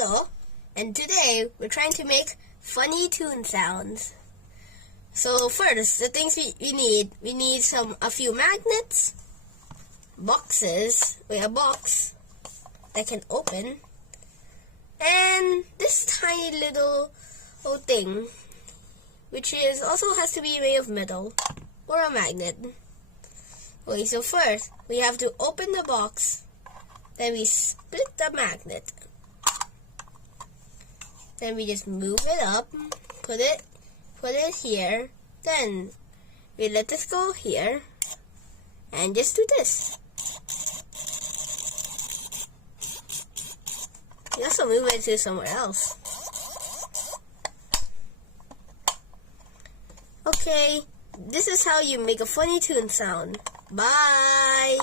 Hello, and today we're trying to make funny tune sounds. So first, the things we need a few magnets, boxes, a box that can open, and this tiny little thing, which also has to be made of metal or a magnet. Okay, so first we have to open the box, then we split the magnet. Then we just move it up, put it here. Then we let this go here, and just do this. You also move it to somewhere else. Okay, this is how you make a funny tune sound. Bye!